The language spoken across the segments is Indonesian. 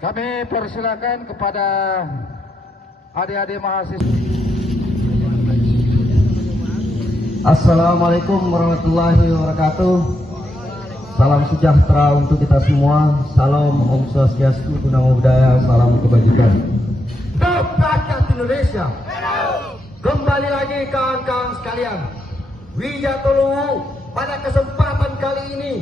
Kami persilakan kepada adik-adik mahasiswa. Assalamualaikum warahmatullahi wabarakatuh. Salam sejahtera untuk kita semua. Salam Om Swastiastu, Namo Buddhaya, salam kebajikan. Top rakyat Indonesia. Kembali lagi kawan-kawan sekalian. Wijatoluwu pada kesempatan kali ini.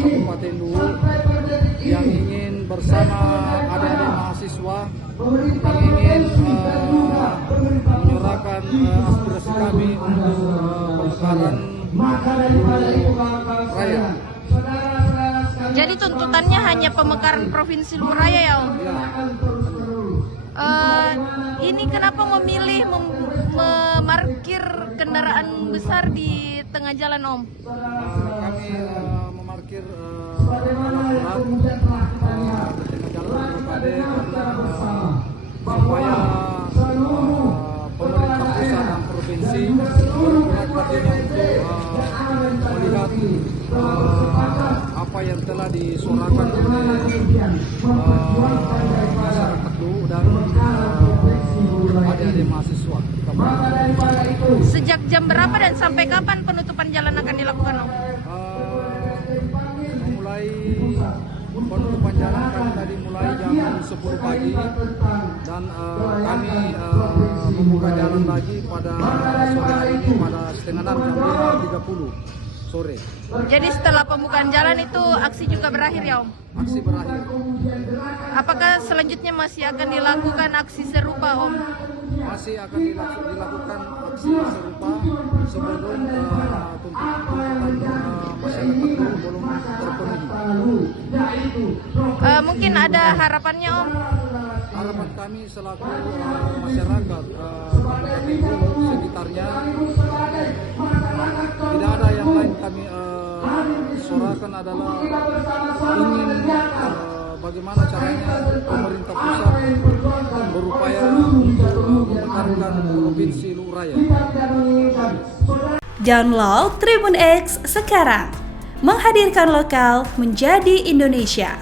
Kabupaten Luwu yang ingin bersama adik-adik mahasiswa yang ingin menyuarakan aspirasi kami untuk pemekaran Raya. Jadi tuntutannya hanya pemekaran Provinsi Luwu Raya ya, Om? Ini kenapa memilih memarkir kendaraan besar di tengah jalan, Om? Kami memarkir alat-alat di tengah jalan supaya pemerintah pusat dan provinsi bergerak untuk melihat apa yang telah disuarakan oleh masyarakat Luwu dan adik-adik mahasiswa. Sejak jam berapa dan sampai kapan penutupan jalan akan dilakukan, Om? Penutupan jalan kami tadi mulai jam 10 pagi dan kami membuka jalan lagi pada sore hari ini pada setengah 6 jam 5.30 sore. Jadi setelah pembukaan jalan itu aksi juga berakhir ya Om? Aksi berakhir. Apakah selanjutnya masih akan dilakukan aksi serupa Om? Masih akan dilakukan aksi serupa sebelum tuntutan masyarakat belum terpenuhi. Mungkin ada harapannya Om? Harapan kami selaku masyarakat sekitarnya, tidak ada yang lain kami suarakan adalah ingin bagaimana caranya pemerintah pusat berupaya untuk memekarkan provinsi Luwu Raya. Download Tribun X sekarang, menghadirkan lokal menjadi Indonesia.